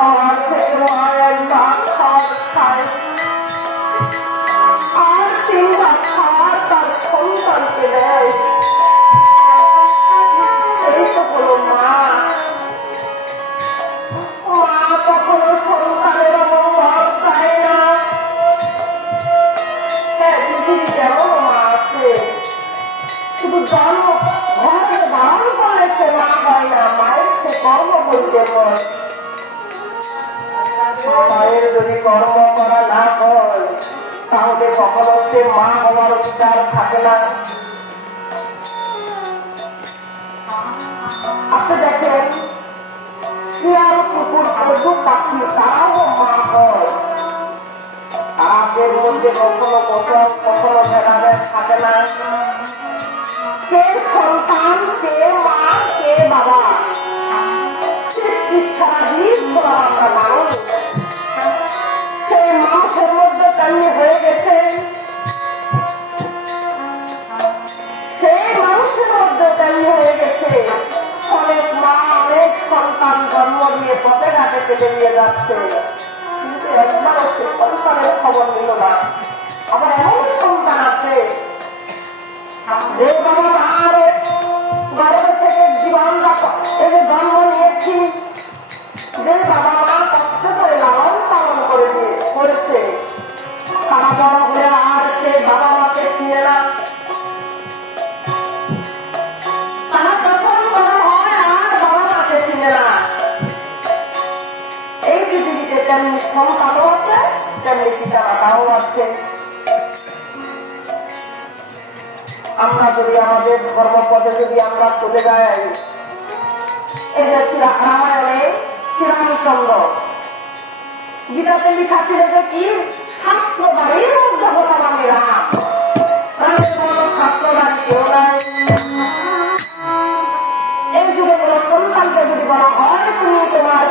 সে আপনি দেখেন, শিয়াল, কুকুর পশু পাখি তারাও মা হয়। তাদের মধ্যে কখনো কখনো কখনো ভেদাভেদ থাকে না। কে সন্তান, কে মা, কে বাবা? সৃষ্টি সারাদিন দিয়ে পথে ঘাটে ফেলে নিয়ে যাচ্ছে। কিন্তু সে সন্তানের খবর নিল না। এমন সন্তান আছে। যে বাবা মা কষ্ট করে লালন পালন করেছে বড় আমরা যদি আমাদের ধর্মপদে যদি আমরা চলে যাই যে শ্রী- রামায়ণে শ্রীরামচন্দ্র, গীতাতে ছিল কি? শাস্ত্র বাড়ির আমি রাম। শাস্ত্র বাড়ি কেউ নাই।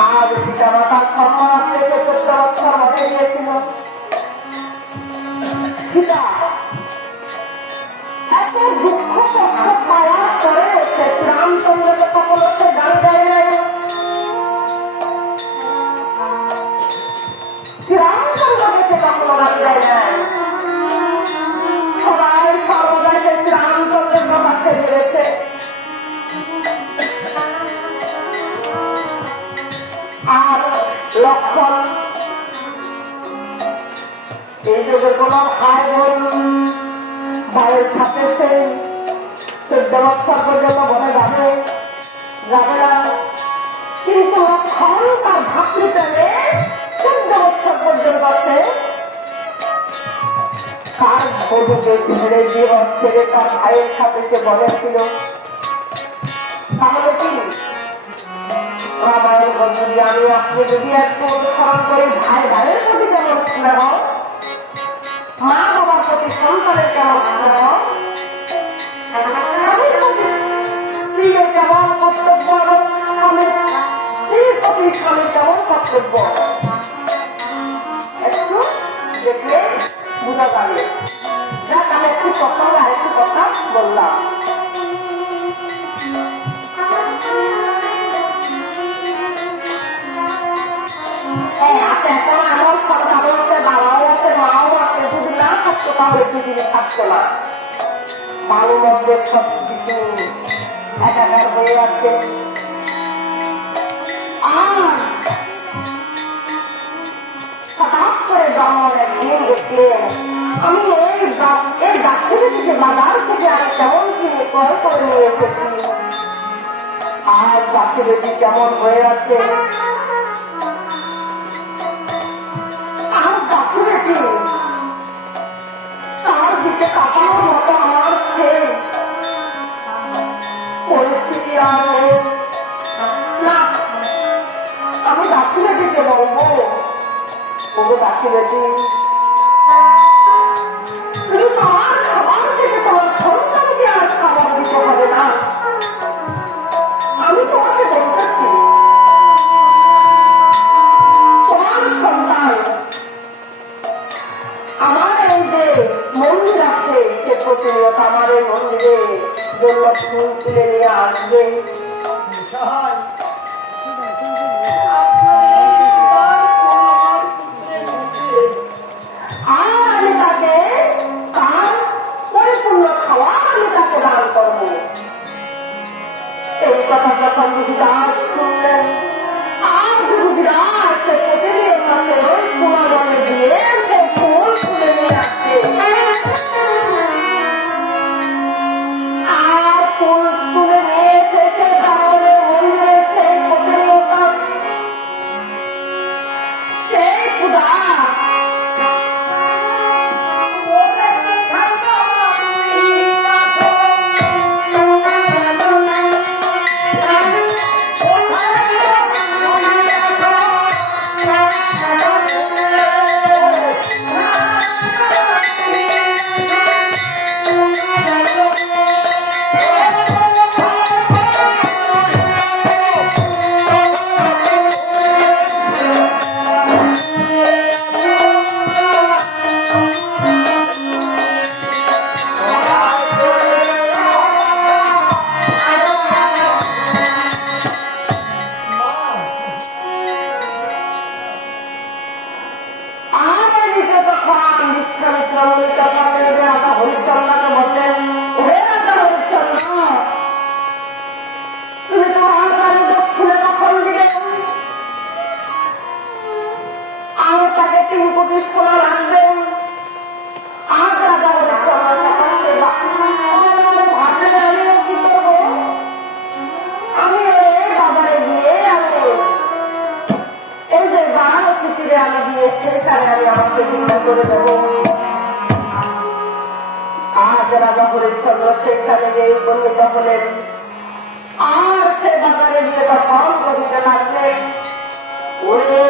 আর পিতা মাতার সম্মান থেকে চোদ্দ বছর দিয়েছিল সীতা এত দুঃখ কিন্তু ভাইয়ের সাথে সে যেমন মা বাবার প্রতি সন্তানের কেমন স্নেহ স্বামীর প্রতি স্ত্রীর কেমন কর্তব্য এই ফলে তেমন কর্তব্য একটু দেখলে বোঝা যাবে। যাক, আমি একটু কথা আরেকটু কথা বললাম। হ্যাঁ, আচ্ছা, তাহলে পৃথিবী থাকতো না। মানুষ সব কিছু একাকার আমি এই এই গাছগুলি থেকে বাজার থেকে আমি কেমন কিনে ক্রয় করে নিয়ে এসেছি। আর গাছগুলি কেমন হয়ে আছে? আর গাছগুলি তার দিকে কাটানোর মতো আমার পরিস্থিতি আর নেই। না, আমি গাছগুলিকে বলব। ওগো গাছগুলি সেখানে আমি আমাকে ভিক্ষা করে দেব আজ গিয়ে উপনীত হলেন আর সে বাজারে গিয়ে তখন কবিতা নাচলেন ওরে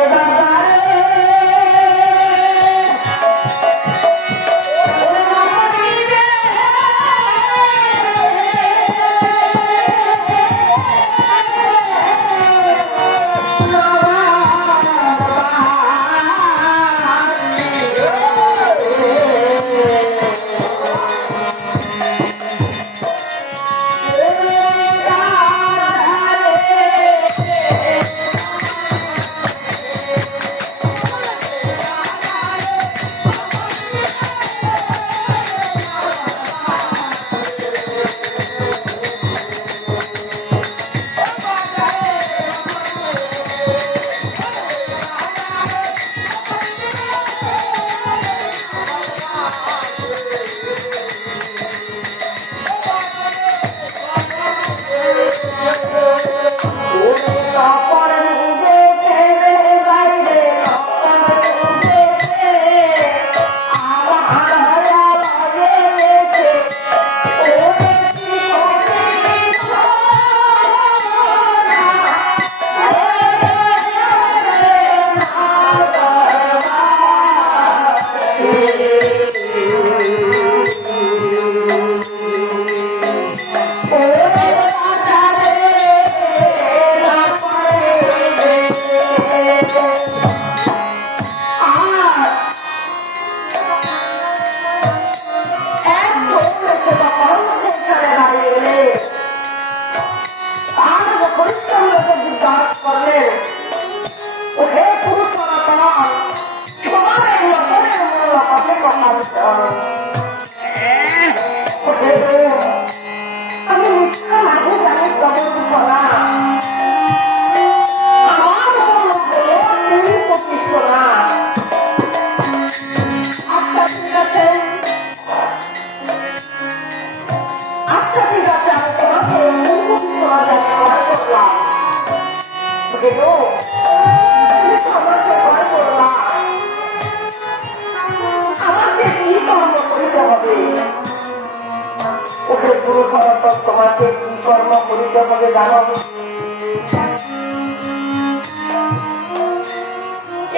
পুরো খবর তোমাকে কি কর্ম করিতে হবে জানো তুমি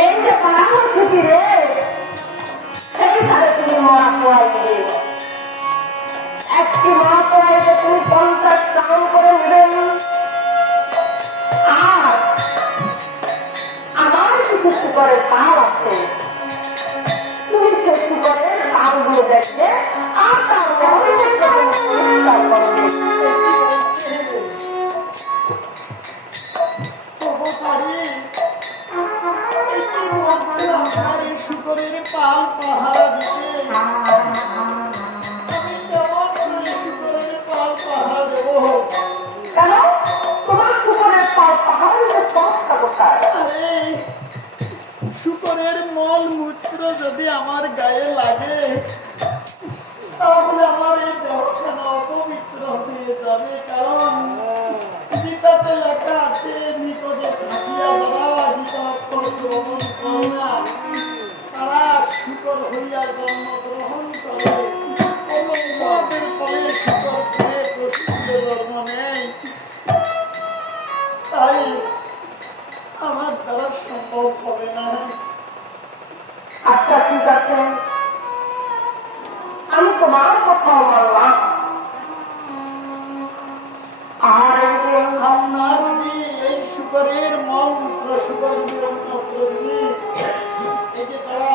একটি করে শুকরের আর তার শুকরের পাল পাহারা দিতে আমি কেমন শুকরের পাল পাহারা দেবো? কেন? তোমার শুকরের পাও পাহাড়ের সমস্যা কোথায়? শুকরের মল মূত্র যদি আমার গায়ে লাগে, তাহলে আমার এই দেহখানা অপবিত্র হয়ে যাবে। কারণ গীতাতে লেখা আছে, নিকটে থাকিয়া যারা তারা শুকর হইয়া জন্মগ্রহণ করে। উপাদের আছে আমি তোমার কথাও বললাম। আর আপনার যদি এই শুকরের মূত্র শুকর মূত্র যদি এই তারা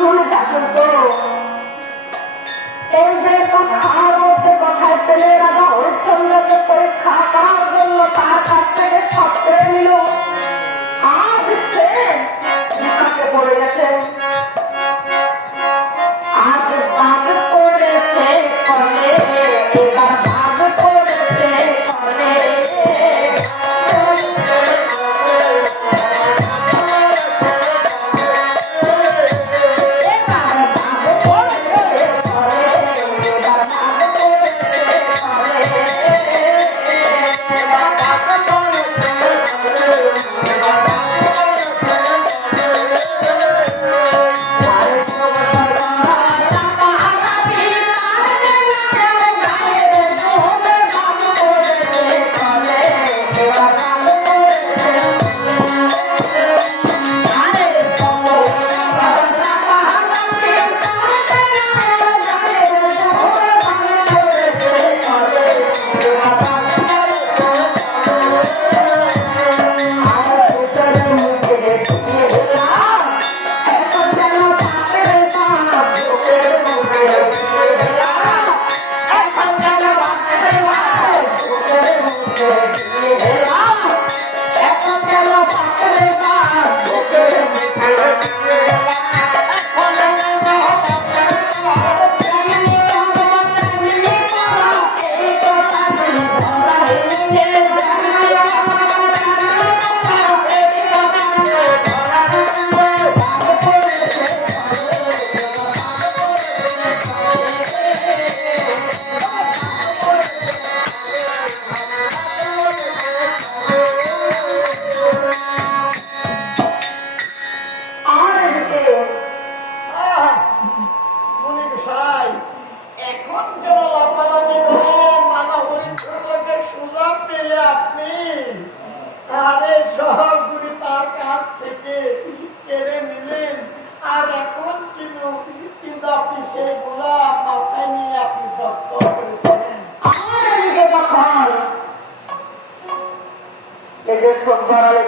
মুনি ঠাকুর তো। এই যে কথার মধ্যে কথায় পেলে রাজা হরিশ্চন্দ্রকে পরীক্ষা করার জন্য তার কাছ থেকে সত্রে নিল। আজ সে বিপাকে পড়ে গেছে।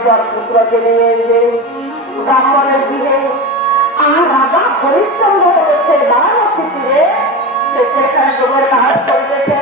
তার পুত্রকে নিয়ে যে ব্রাহ্মণের দিকে আর রাজা হরিশ্চন্দ্র বলেছে দাঁড়ানো সেখানে তোমার কাজ করতেছে